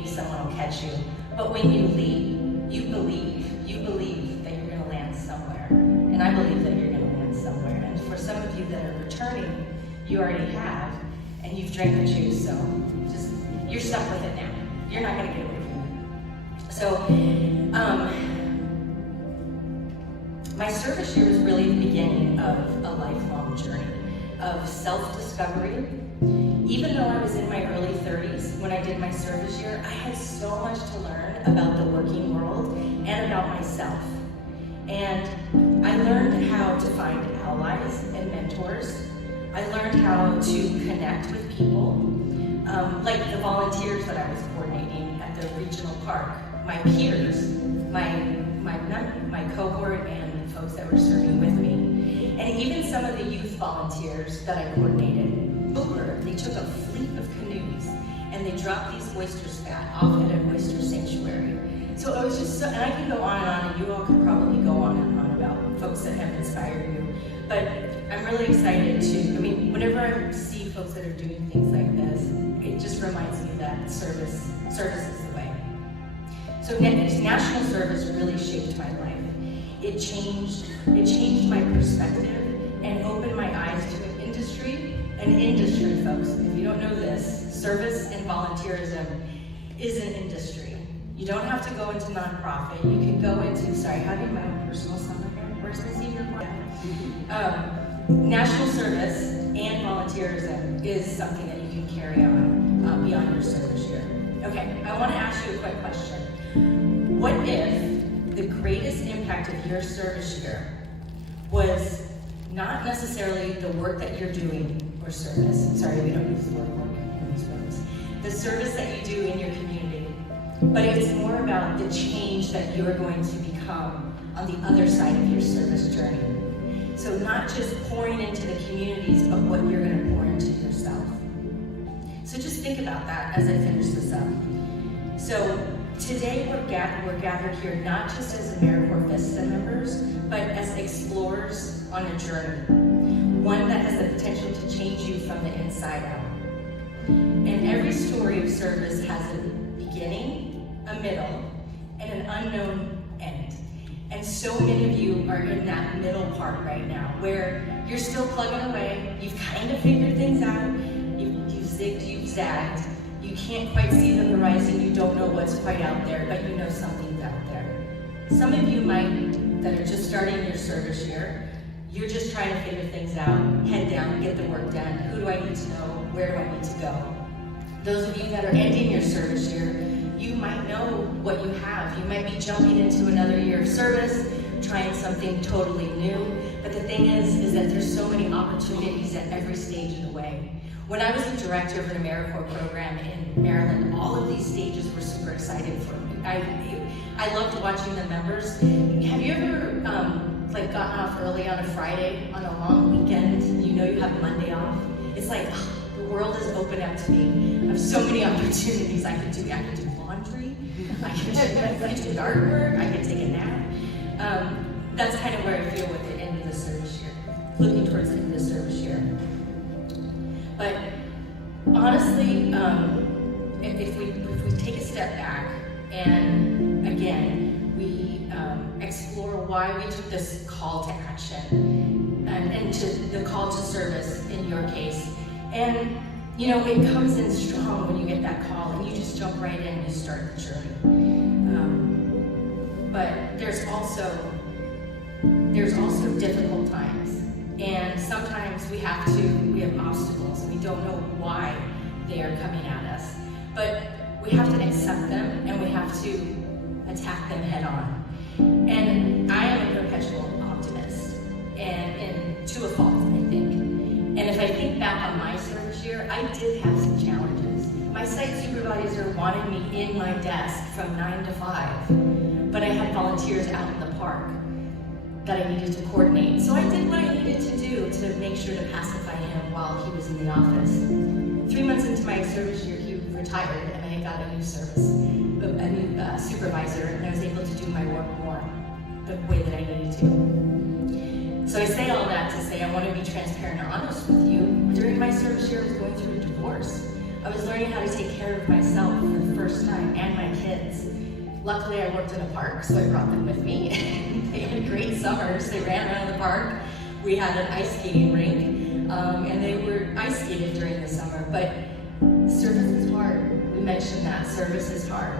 maybe someone will catch you. But when you leave, you believe that you're going to land somewhere. And I believe that you're going to land somewhere. And for some of you that are returning, you already have, and you've drank the juice, so just, you're stuck with it now. You're not going to get away from it. So, my service year was really the beginning of a lifelong journey of self-discovery. Even though I was in my early 30s when I did my service year, I had so much to learn about the working world and about myself. And I learned how to find allies and mentors. I learned how to connect with people, like the volunteers that I was coordinating at the regional park, my peers, my cohort, and the folks that were serving with me. And even some of the youth volunteers that I coordinated. They took a fleet of canoes and they dropped these oyster spat off at an oyster sanctuary. So it was just so, and I can go on and on, and you all could probably go on and on about folks that have inspired you. But I'm really excited whenever I see folks that are doing things like this, it just reminds me that service is the way. So national service really shaped my life. It changed my perspective and opened my eyes to an industry, folks. If you don't know this, service and volunteerism is an industry. You don't have to go into nonprofit. You can go into, having my own personal summer here. Where's my senior board? National service and volunteerism is something that you can carry on beyond your service year. Okay, I want to ask you a quick question. What if the greatest impact of your service year was not necessarily the work that you're doing or service? Sorry, we don't use the word work in these rooms. The service that you do in your community, but it's more about the change that you're going to become on the other side of your service journey. So not just pouring into the communities, but what you're going to pour into yourself. So just think about that as I finish this up. So today we're gathered here not just as AmeriCorps VISTA members, but as explorers on a journey, one that has the potential to change you from the inside out. And every story of service has a beginning, a middle, and an unknown end. And so many of you are in that middle part right now, where you're still plugging away, you've kind of figured things out, you've zigged, you've zagged, you can't quite see the horizon, you don't know what's quite out there, but you know something's out there. Some of you that are just starting your service year, you're just trying to figure things out, head down, get the work done. Who do I need to know? Where do I need to go? Those of you that are ending your service year, you might know what you have. You might be jumping into another year of service, trying something totally new. But the thing is that there's so many opportunities at every stage of the way. When I was the director of an AmeriCorps program in Maryland, all of these stages were super exciting for me. I loved watching the members. Have you ever gotten off early on a Friday on a long weekend? You know you have Monday off. It's like, the world is open up to me. I have so many opportunities. I could do laundry, I could do artwork, I could take a nap. That's kind of where I feel with the end of the service year, looking towards the end of the service year. But honestly, if we take a step back and again, we explore why we took this call to action and to the call to service in your case. And you know, it comes in strong when you get that call and you just jump right in and you start the journey. But there's also difficult times. And sometimes we have obstacles and we don't know why they are coming at us. But we have to accept them and we have to attack them head on. And I am a perpetual optimist, and to a fault, I think. And if I think back on my service year, I did have some challenges. My site supervisor wanted me in my desk from 9 to 5, but I had volunteers out in the park that I needed to coordinate. So I did what I needed to do to make sure to pacify him while he was in the office. 3 months into my service year, he retired, and I got a new supervisor, and I was able to do my work more the way that I needed to. So I say all that to say I want to be transparent and honest with you. During my service year, I was going through a divorce. I was learning how to take care of myself for the first time and my kids. Luckily, I worked in a park, so I brought them with me. They had great summers. They ran around the park. We had an ice skating rink, and they were ice skated during the summer. But service is hard. We mentioned that service is hard.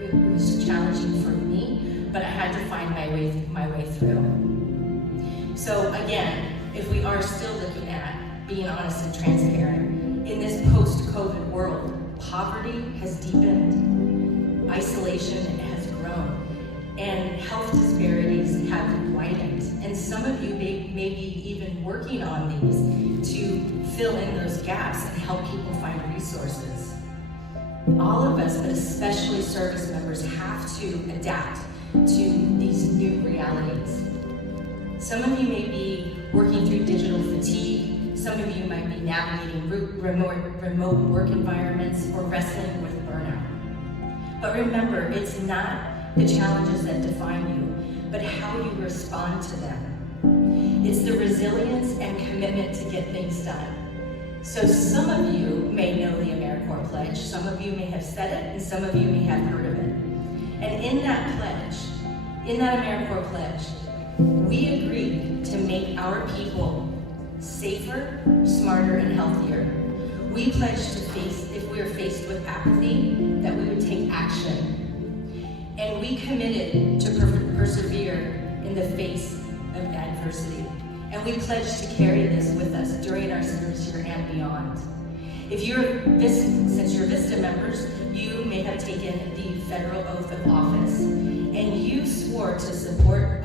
It was challenging for me, but I had to find my way through. So again, if we are still looking at being honest and transparent, in this post-COVID world, poverty has deepened, isolation has grown, and health disparities have widened. And some of you may be even working on these to fill in those gaps and help people find resources. All of us, but especially service members, have to adapt to these new realities. Some of you may be working through digital fatigue. Some of you might be navigating remote work environments or wrestling with burnout. But remember, it's not the challenges that define you, but how you respond to them. It's the resilience and commitment to get things done. So some of you may know the AmeriCorps Pledge, some of you may have said it, and some of you may have heard of it. And in that pledge, in that AmeriCorps Pledge, we agreed to make our people safer, smarter, and healthier. We pledged to face, if we are faced with apathy, that we would take action. And we committed to persevere in the face of adversity. And we pledged to carry this with us during our service year and beyond. If you're since you're VISTA members, you may have taken the federal oath of office, and you swore to support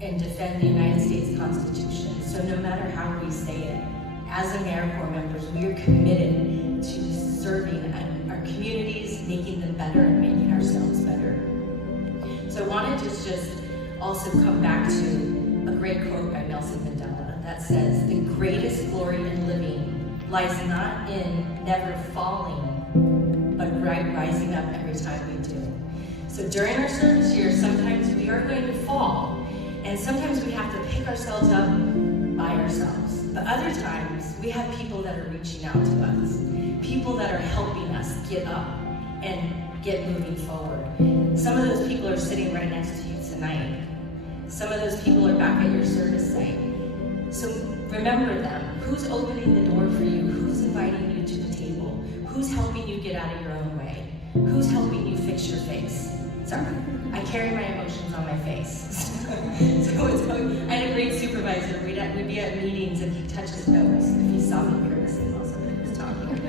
and defend the United States Constitution. So no matter how we say it, as AmeriCorps members, we are committed to serving our communities, making them better, and making ourselves better. So I wanted to just also come back to a great quote by Nelson Mandela that says, "The greatest glory in living lies not in never falling, but rising up every time we do." So during our service year, sometimes we are going to fall, and sometimes we have to pick ourselves up by ourselves. But other times, we have people that are reaching out to us, people that are helping us get up and get moving forward. Some of those people are sitting right next to you tonight. Some of those people are back at your service site. So remember them. Who's opening the door for you? Who's inviting you to the table? Who's helping you get out of your own way? Who's helping you fix your face? Sorry, I carry my emotions on my face. I had a great supervisor. We'd be at meetings and he'd touch his nose if he saw me grimacing while somebody was talking.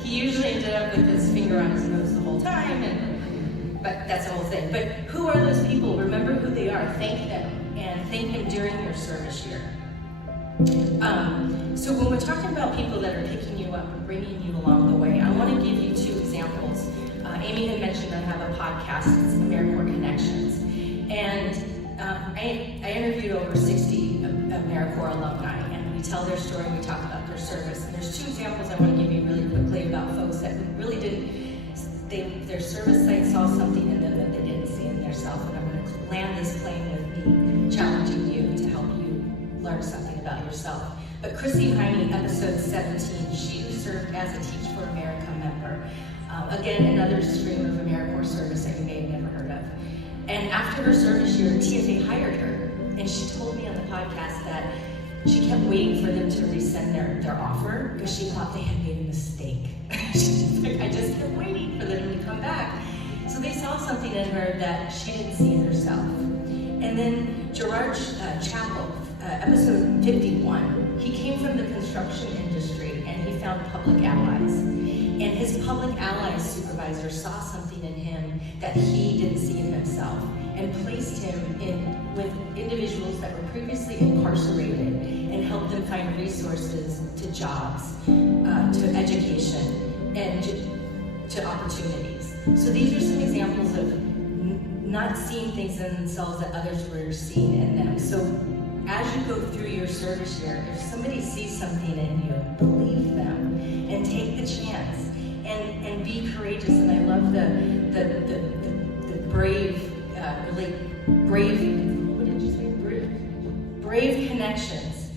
He usually ended up with his finger on his nose the whole time, but that's the whole thing. But who are those people? Remember who they are. Thank them, and thank them during your service year. So when we're talking about people that are picking you up and bringing you along the way, I want to give you two examples. Amy had mentioned I have a podcast, it's AmeriCorps Connections. And I interviewed over 60 AmeriCorps alumni, and we tell their story, we talk about their service. And there's two examples I want to give you really quickly about folks that really their service site saw something in them that they didn't see in themselves. And I'm going to land this plane with me, challenging you to help you learn something about yourself. But Chrissy Heine, episode 17, she served as a Teach for America member. Again, another stream of AmeriCorps service that you may have never heard of. And after her service year, TSA hired her, and she told me on the podcast that she kept waiting for them to resend their offer because she thought they had made a mistake. She's like, I just kept waiting for them to come back. So they saw something in her that she didn't see in herself. And then Gerard Chappell, episode 51, he came from the construction industry and he found public allies. And his public allies supervisor saw something in him that he didn't see in himself and placed him with individuals that were previously incarcerated and helped them find resources to jobs, to education, and to opportunities. So these are some examples of not seeing things in themselves that others were seeing in them. So as you go through your service year, if somebody sees something in you, believe them and take the chance and be courageous. And I love the brave, what did you say? Brave connections.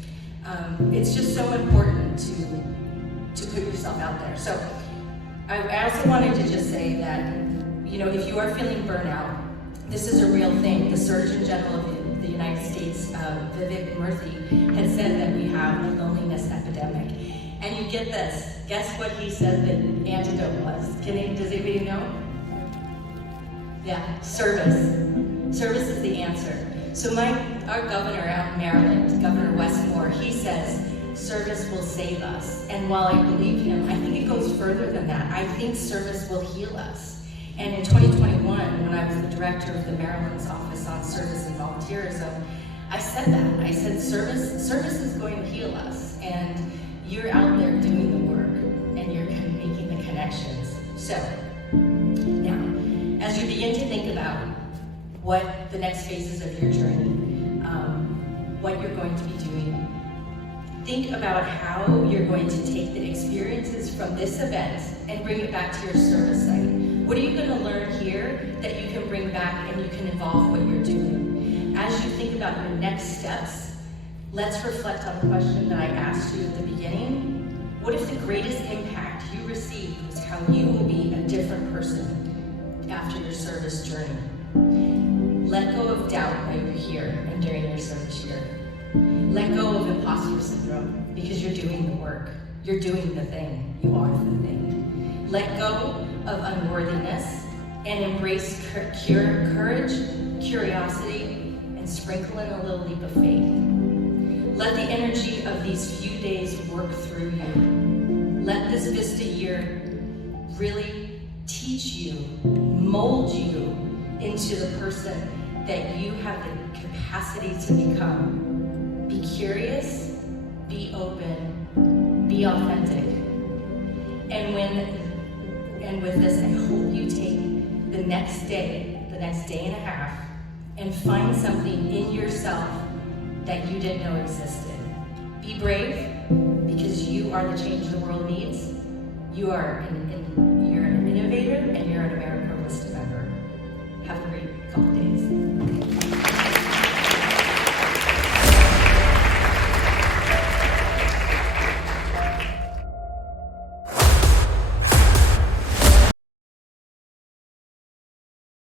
It's just so important to put yourself out there. So I also wanted to just say that, if you are feeling burnout, this is a real thing. The Surgeon General of the United States, Vivek Murthy, had said that we have a loneliness epidemic. And you get this, guess what he said the antidote was? Does anybody know? Yeah, service. Service is the answer. So our governor out in Maryland, Governor Westmore, he says, service will save us. And while I believe him, I think it goes further than that. I think service will heal us. And in 2021, when I was the director of the Maryland's Office on Service and Volunteerism, I said that. I said service is going to heal us. And you're out there doing the work, and you're making the connections. So, now, as you begin to think about what the next phases of your journey, what you're going to be doing, think about how you're going to take the experiences from this event and bring it back to your service site. What are you going to learn here that you can bring back and you can evolve what you're doing? As you think about your next steps, let's reflect on the question that I asked you at the beginning. What if the greatest impact you receive is how you will be a different person after your service journey? Let go of doubt while you're here and during your service year. Let go of imposter syndrome because you're doing the work. You're doing the thing. You are the thing. Let go of unworthiness and embrace courage, curiosity, and sprinkle in a little leap of faith. Let the energy of these few days work through you. Let this VISTA year really teach you, mold you into the person that you have the capacity to become. Be curious, be open, be authentic. And with this, I hope you take the next day and a half, and find something in yourself that you didn't know existed. Be brave, because you are the change the world needs. You're an innovator, and you're an AmeriCorps VISTA member. Have a great couple